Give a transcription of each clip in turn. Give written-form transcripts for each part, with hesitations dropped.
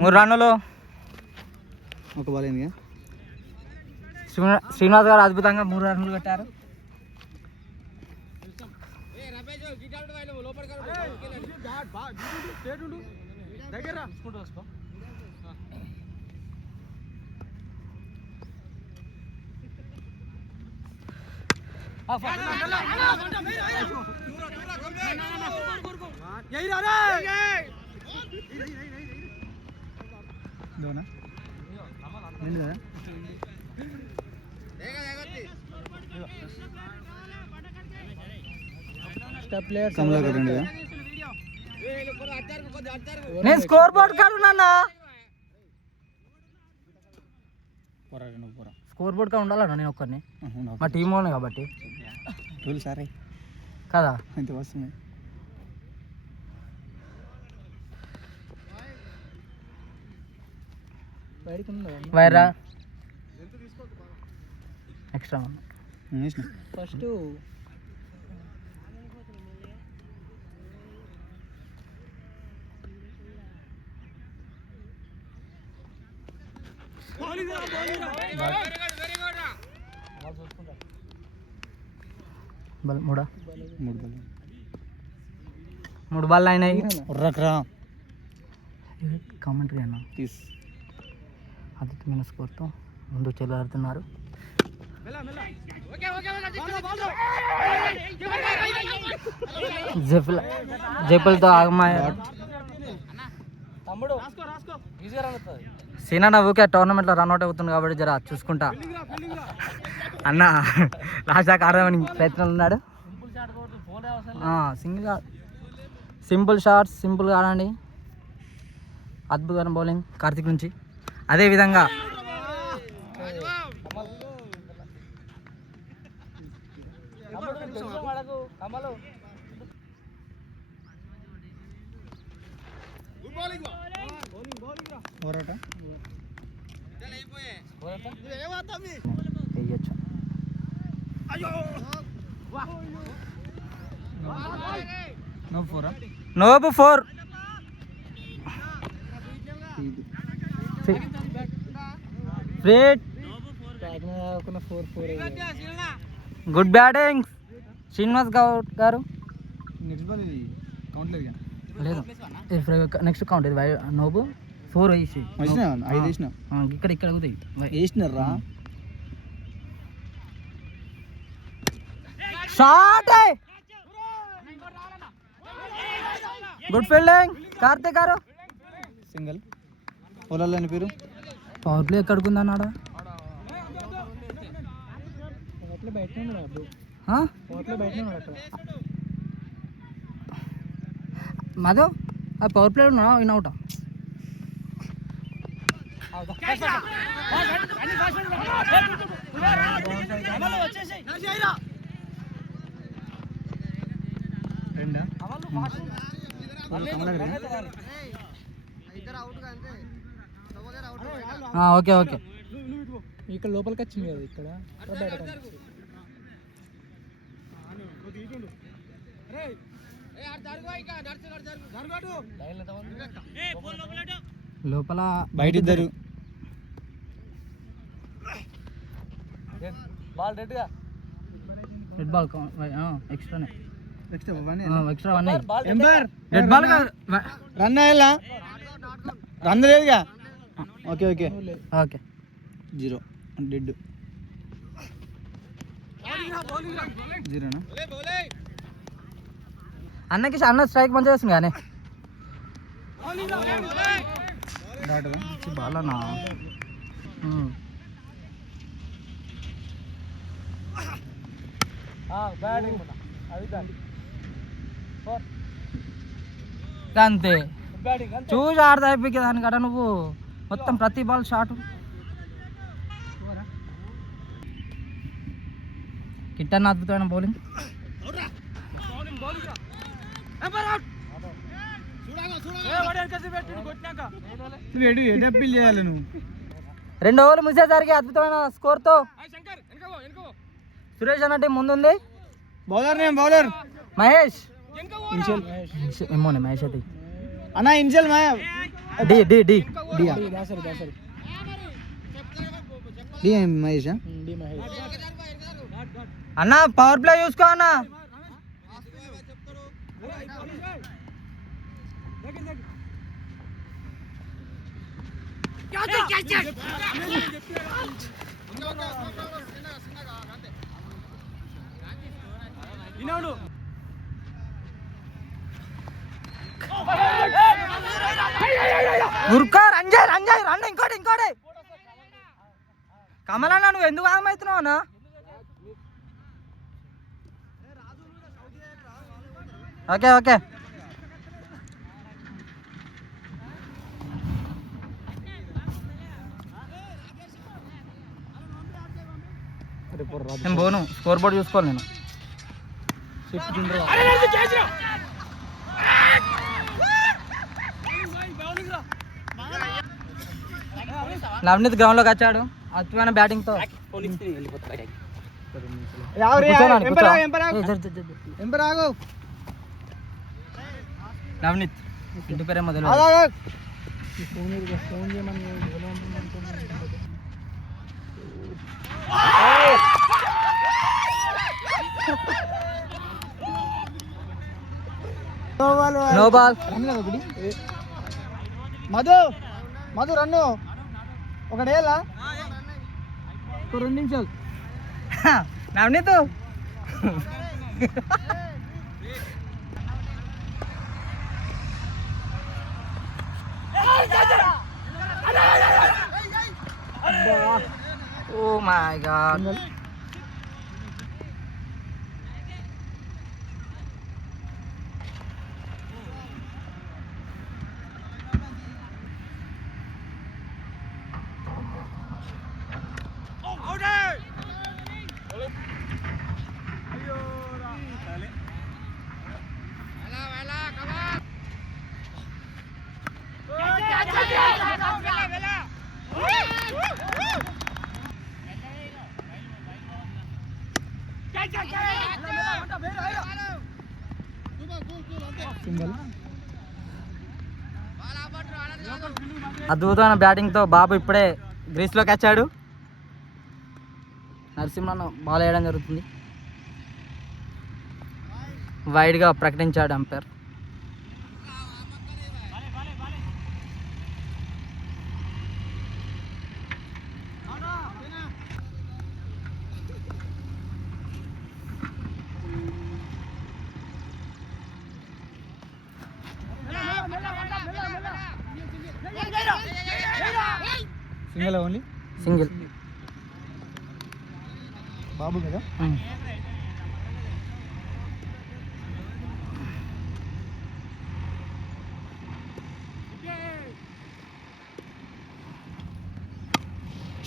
మూడు రన్నులు ఒక బాల్ అయింది. శ్రీనివాస్ గారు అద్భుతంగా 3 రన్నులు పెట్టారు. నేను స్కోర్ బోర్డ్ కాడున్నా. స్కోర్ బోర్డ్ కా ఉండాలన్నా నేను ఒక్కరిని, మా టీం వాళ్ళు కాబట్టి సరే కదా. ఇంత వస్తుంది వైరా ఎక్స్ట్రా ఫస్ట్ మూడు బాల్ అయినాయి. కామెంటరీ అన్న అద్భుతమైన స్కోర్తో ముందు చెల్లాడుతున్నారు. జైపల్తో ఆగమాయ సీనా ఊకే టోర్నమెంట్లో రన్అట్ అవుతుంది కాబట్టి జర చూసుకుంటా అన్న. లాస్ట్ దాకా ఆడమని ప్రయత్నాలు ఉన్నాడు. సింపుల్ షాట్స్, సింపుల్గా ఆడండి. అద్భుతమైన బౌలింగ్ కార్తిక్ నుంచి. అదేవిధంగా నోబు 4. గుడ్ బ్యాటింగ్ శ్రీనివాస్ గౌడ్ గారు. లేదు నెక్స్ట్ కౌంట్ ఇది. నోబు 4 వేసి ఇక్కడ ఇక్కడ వేసినారా. షాట్, గుడ్ ఫీల్డింగ్ కార్తిక్ గారు. సింగిల్ పొలాలు అని పేరు. పవర్ ప్లే ఎక్కడికుందన్నాడా? మధు ఆ పవర్ ప్లే ఉన్నా ఇన్ అవుట్. Okay okay. ఇక్కడ లోపలికి వచ్చింది కదా, ఇక్కడ లోపల బయట ఇద్దరు. రెడ్ బాల్ ఎక్స్ట్రానే. ఎక్స్ట్రా 1 రెడ్ బాల్ రన్ అయ్యా, రన్ లేదుగా. Okay okay okay 0 dead. 0నా అన్నకి అన్న స్ట్రైక్ మంచిగా వేస్తుంది కానీ బాలన్నా. అంతే చూసి ఆడతా అయిపోయి దానికట నువ్వు మొత్తం ప్రతి బాల్ షాట్. కిట్టన్న అద్భుతమైన బౌలింగ్. నువ్వు చేయాలి నువ్వు. 2 ఓవర్లు ముగిసేసరికి అద్భుతమైన స్కోర్తో సురేష్ అన్న టీం ముందుంది. Bowler name bowler Mahesh initial ఏమోనే మహేష్ అయితే అన్న initial D D D D Mahesh అన్న పవర్ ప్లే చూసుకో అన్న. గుర్కా రంజాయ్ రంజాయ్ రండి ఇంకోటి కమలన్న నువ్వు ఎందుకు ఆగమవుతున్నావు అన్న? ఓకే ఓకే నేను పోను, స్కోర్ బోర్డ్ చూసుకోవాలి నేను. నవనీత్ గ్రౌండ్ లోకి వచ్చాడు అద్భుతమైన బ్యాటింగ్ తో. నవనీత్ ఇంటి పేరేమో తెలియదు. No ball. మధు రన్ను ఒకటేలా 2 నిమిషాలు. Navneet oh my god. అద్భుతమైన బ్యాటింగ్ తో బాబు ఇప్పుడే గ్రీస్ లోకి వచ్చాడు. నరసింహన్ బాల్ వేయడం జరుగుతుంది. వైడ్ గా ప్రకటించాడు అంపైర్. సింగిల్ ఓన్లీ సింగిల్ బాబు కదా.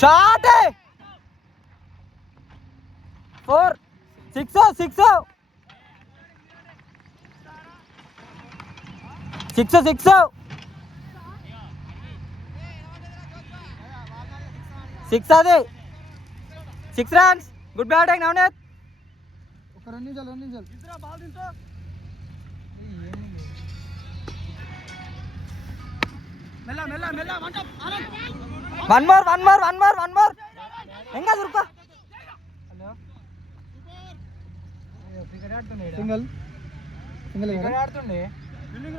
షాట్ 4 6 6 6 6 6 అది 6 రన్స్. Good batting Navneet. 2 నిమిషాలు 2 నిమిషాలు. వన్ మోర్ ఎంగా దుర్కో. సింగిల్ సింగిల్ ఆడుతుండే ఫీల్డింగ్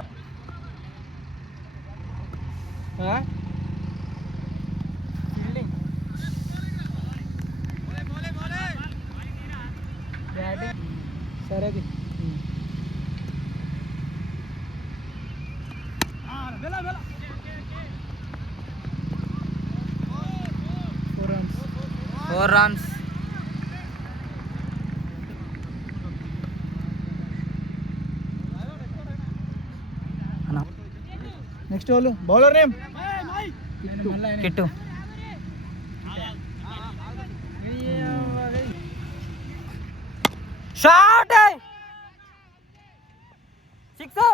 బ్యాటింగ్ సరే అది. Four runs. నెక్స్ట్ వాళ్ళు బౌలర్ నేమ్ కిట్టు. షాట్ 6